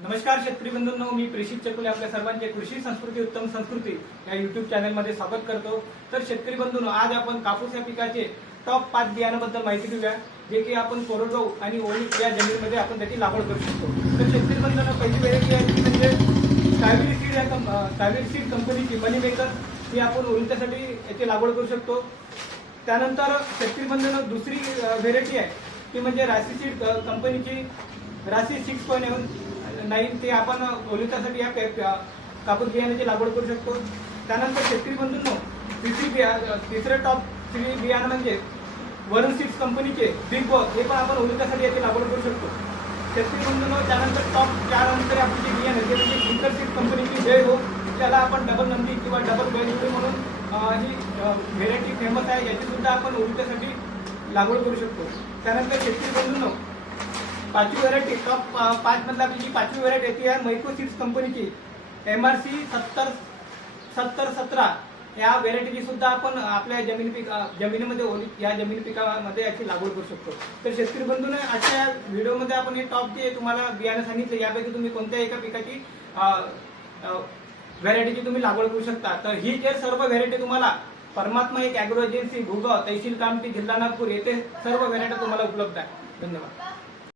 नमस्कार शेतकरी बंधूंनो, मी प्रेषित चकुले आपल्या सर्वांचे कृषी संस्कृती उत्तम संस्कृती या युट्यूब चॅनलमध्ये स्वागत करतो। तर शेतकरी बंधूंनो, आज आपण कापूस या पिकाचे टॉप 5 बियाणांबद्दल माहिती घेऊया, जे की आपण कोरडवाहू आणि ओली या जमिनीमध्ये आपण त्याची लागवड करू शकतो। तर शेतकरी बंधूंनो, पहिली व्हेरायटी आहे ती म्हणजे कावेरी सीड कंपनीची मनी मेकर, ही आपण ओलीच्यासाठी याची लागवड करू शकतो। त्यानंतर शेतकरी बंधूंनो, दुसरी व्हेरायटी आहे ती म्हणजे राशी सीड कंपनीची राशी 6.9, ते आपण ओलितासाठी या कापूस बियाण्याची लागवड करू शकतो। त्यानंतर शेतकरी बंधूंनो, तिसरं टॉप 3 बियाणं म्हणजे वरुण सीड्स कंपनीचे बिग बॉस, हे पण आपण ओलितासाठी याची लागवड करू शकतो। शेतकरी बंधूंनो, त्यानंतर टॉप 4 अंतरे आपली जी बियाणं ते म्हणजे इंटर सीड कंपनीची जय हो, त्याला आपण डबल नंदी किंवा डबल बैलजोडी म्हणून ही व्हेरायटी फेमस आहे, याची सुद्धा आपण ओलितासाठी लागवड करू शकतो। त्यानंतर शेतकरी बंधूंनो, पाचवी व्हेरायटी टॉप 5 मधला आपली जी पाचवी व्हेरायटी आहे ती आहे मैको सीड्स कंपनीची MRC 7017, या व्हेरायटीची सुद्धा आपण आपल्या जमिनीमध्ये या जमिनी पिकामध्ये याची लागवड करू शकतो। तर शेतकरी बंधूंनो, आजच्या व्हिडिओमध्ये आपण हे टॉप जे तुम्हाला बियाणं सांगितले, यापैकी तुम्ही कोणत्या एका पिकाची व्हेरायटीची तुम्ही लागवड करू शकता। तर ही जे सर्व व्हेरायटी तुम्हाला परमात्मा एक ॲग्रो एजन्सी, भूगाव, तहसील कामठी, जिल्हा नागपूर येथे सर्व व्हेरायटी तुम्हाला उपलब्ध आहे। धन्यवाद।